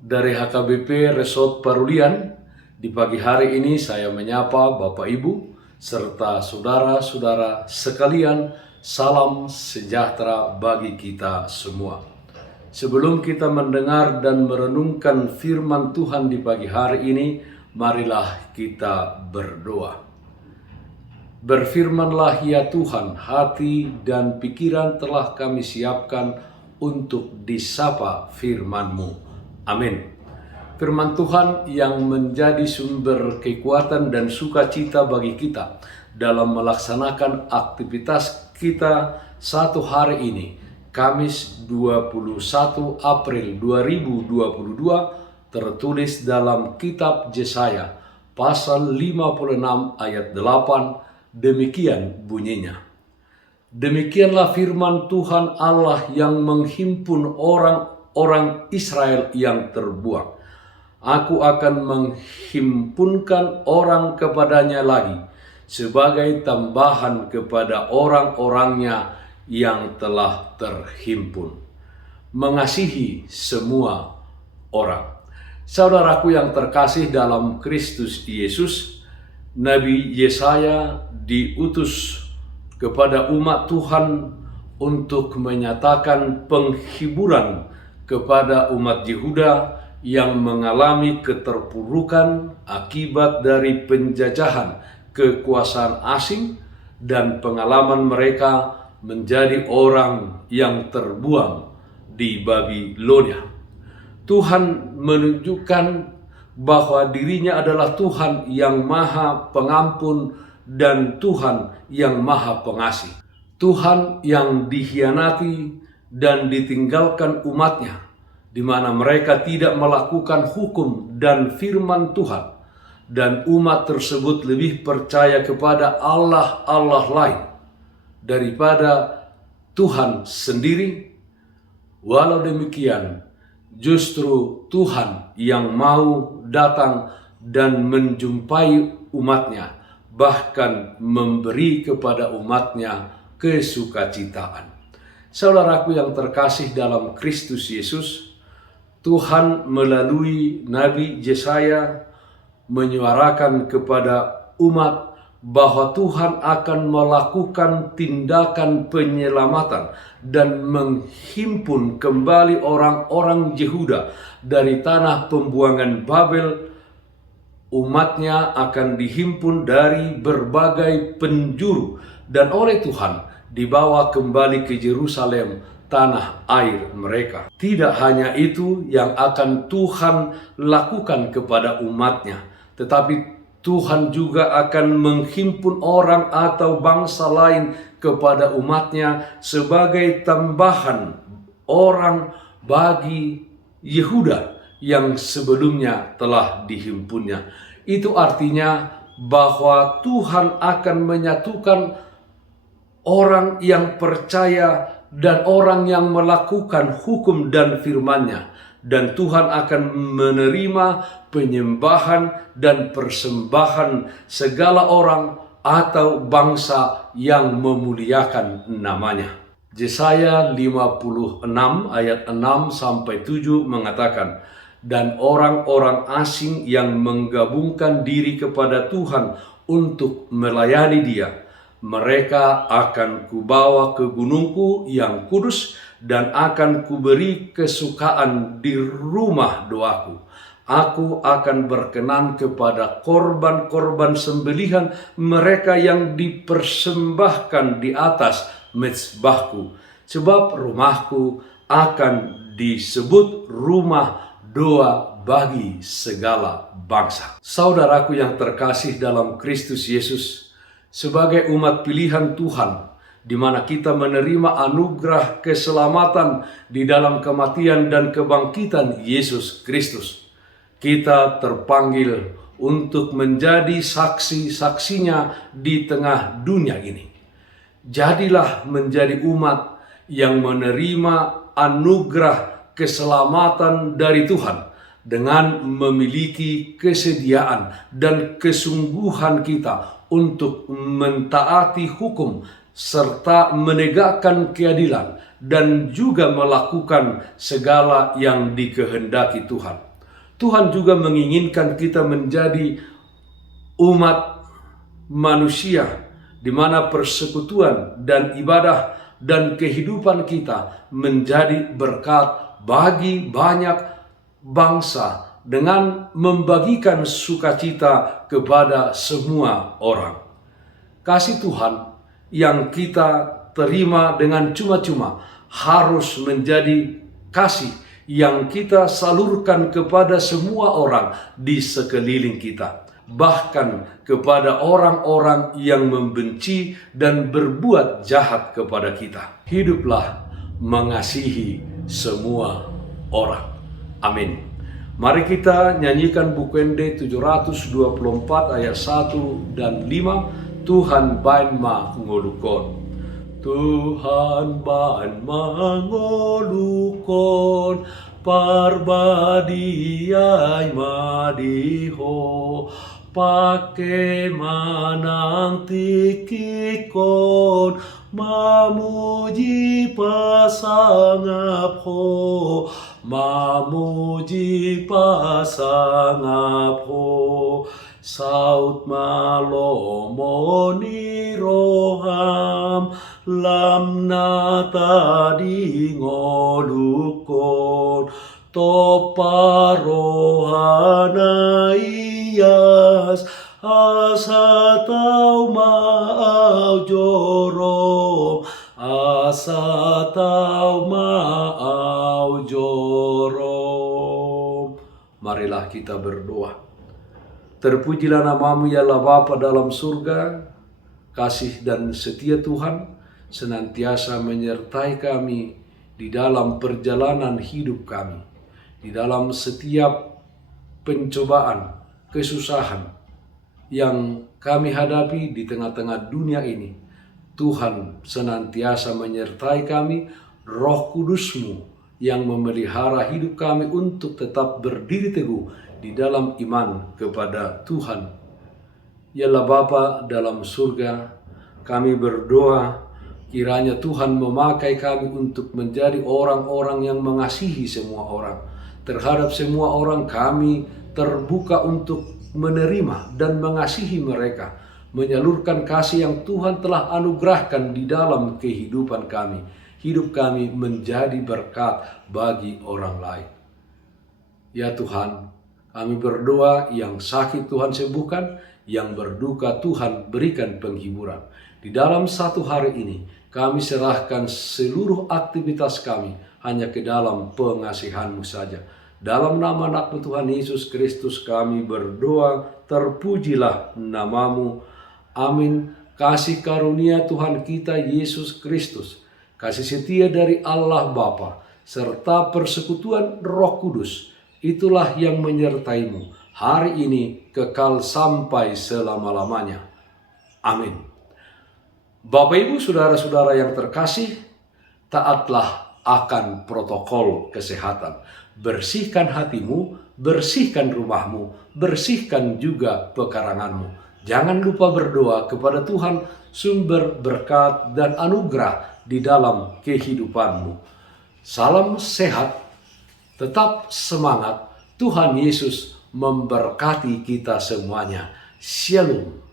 Dari HKBP Resort Parulian, di pagi hari ini saya menyapa Bapak Ibu serta saudara-saudara sekalian, salam sejahtera bagi kita semua. Sebelum kita mendengar dan merenungkan firman Tuhan di pagi hari ini, marilah kita berdoa. Berfirmanlah ya Tuhan, hati dan pikiran telah kami siapkan untuk disapa firman-Mu. Amin. Firman Tuhan yang menjadi sumber kekuatan dan sukacita bagi kita dalam melaksanakan aktivitas kita satu hari ini, Kamis 21 April 2022, tertulis dalam kitab Yesaya pasal 56 ayat 8, demikian bunyinya. Demikianlah firman Tuhan Allah yang menghimpun orang Israel yang terbuang. Aku akan menghimpunkan orang kepadanya lagi sebagai tambahan kepada orang-orangnya yang telah terhimpun. Mengasihi semua orang. Saudaraku yang terkasih dalam Kristus Yesus, Nabi Yesaya diutus kepada umat Tuhan untuk menyatakan penghiburan kepada umat Yehuda yang mengalami keterpurukan akibat dari penjajahan kekuasaan asing dan pengalaman mereka menjadi orang yang terbuang di Babilonia. Tuhan menunjukkan bahwa dirinya adalah Tuhan yang Maha Pengampun dan Tuhan yang Maha Pengasih. Tuhan yang dikhianati dan ditinggalkan umatnya, di mana mereka tidak melakukan hukum dan firman Tuhan, dan umat tersebut lebih percaya kepada Allah lain daripada Tuhan sendiri. Walau demikian, justru Tuhan yang mau datang dan menjumpai umatnya, bahkan memberi kepada umatnya kesukacitaan. Saudaraku yang terkasih dalam Kristus Yesus, Tuhan melalui Nabi Yesaya menyuarakan kepada umat bahwa Tuhan akan melakukan tindakan penyelamatan dan menghimpun kembali orang-orang Yehuda dari tanah pembuangan Babel. Umatnya akan dihimpun dari berbagai penjuru dan oleh Tuhan dibawa kembali ke Yerusalem, tanah air mereka. Tidak hanya itu yang akan Tuhan lakukan kepada umatnya, tetapi Tuhan juga akan menghimpun orang atau bangsa lain kepada umatnya sebagai tambahan orang bagi Yehuda yang sebelumnya telah dihimpunnya. Itu artinya bahwa Tuhan akan menyatukan orang yang percaya dan orang yang melakukan hukum dan firman-Nya, dan Tuhan akan menerima penyembahan dan persembahan segala orang atau bangsa yang memuliakan namanya. Yesaya 56 ayat 6-7 mengatakan, dan orang-orang asing yang menggabungkan diri kepada Tuhan untuk melayani Dia, mereka akan kubawa ke gunungku yang kudus dan akan kuberi kesukaan di rumah doaku. Aku akan berkenan kepada korban-korban sembelihan mereka yang dipersembahkan di atas mezbahku, sebab rumahku akan disebut rumah doa bagi segala bangsa. Saudaraku yang terkasih dalam Kristus Yesus, sebagai umat pilihan Tuhan, di mana kita menerima anugerah keselamatan di dalam kematian dan kebangkitan Yesus Kristus, kita terpanggil untuk menjadi saksi-saksinya di tengah dunia ini. Jadilah menjadi umat yang menerima anugerah keselamatan dari Tuhan dengan memiliki kesediaan dan kesungguhan kita untuk mentaati hukum serta menegakkan keadilan dan juga melakukan segala yang dikehendaki Tuhan. Tuhan juga menginginkan kita menjadi umat manusia di mana persekutuan dan ibadah dan kehidupan kita menjadi berkat bagi banyak bangsa dengan membagikan sukacita kepada semua orang. Kasih Tuhan yang kita terima dengan cuma-cuma harus menjadi kasih yang kita salurkan kepada semua orang di sekeliling kita, bahkan kepada orang-orang yang membenci dan berbuat jahat kepada kita. Hiduplah mengasihi semua orang. Amin. Mari kita nyanyikan Bukende 724 ayat 1 dan 5. Tuhan bain ma ngolukon. Tuhan bain ma ngolukon, parbadiai madiho, pake manang tikikon, mamuji pasangapho, mamuji pasangapho, saut malomoni roham, lamna tadi ngolukon, toparohana iyas, asa tau maau jorom, asa tau maau jorom. Marilah kita berdoa. Terpujilah namamu ya Allah Bapa dalam surga. Kasih dan setia Tuhan senantiasa menyertai kami di dalam perjalanan hidup kami, di dalam setiap pencobaan, kesusahan yang kami hadapi di tengah-tengah dunia ini. Tuhan senantiasa menyertai kami, Roh Kudus-Mu yang memelihara hidup kami untuk tetap berdiri teguh di dalam iman kepada Tuhan. Ya Allah Bapa dalam surga, kami berdoa kiranya Tuhan memakai kami untuk menjadi orang-orang yang mengasihi semua orang. Terhadap semua orang kami terbuka untuk menerima dan mengasihi mereka, menyalurkan kasih yang Tuhan telah anugerahkan di dalam kehidupan kami. Hidup kami menjadi berkat bagi orang lain. Ya Tuhan, kami berdoa yang sakit Tuhan sembuhkan, yang berduka Tuhan berikan penghiburan. Di dalam satu hari ini, kami serahkan seluruh aktivitas kami hanya ke dalam pengasihan-Mu saja. Dalam nama anak Tuhan Yesus Kristus kami berdoa, terpujilah namamu. Amin. Kasih karunia Tuhan kita Yesus Kristus, kasih setia dari Allah Bapa, serta persekutuan Roh Kudus, itulah yang menyertaimu hari ini kekal sampai selama-lamanya. Amin. Bapak Ibu saudara-saudara yang terkasih, taatlah akan protokol kesehatan. Bersihkan hatimu, bersihkan rumahmu, bersihkan juga pekaranganmu. Jangan lupa berdoa kepada Tuhan sumber berkat dan anugerah di dalam kehidupanmu. Salam sehat, tetap semangat. Tuhan Yesus memberkati kita semuanya. Shalom.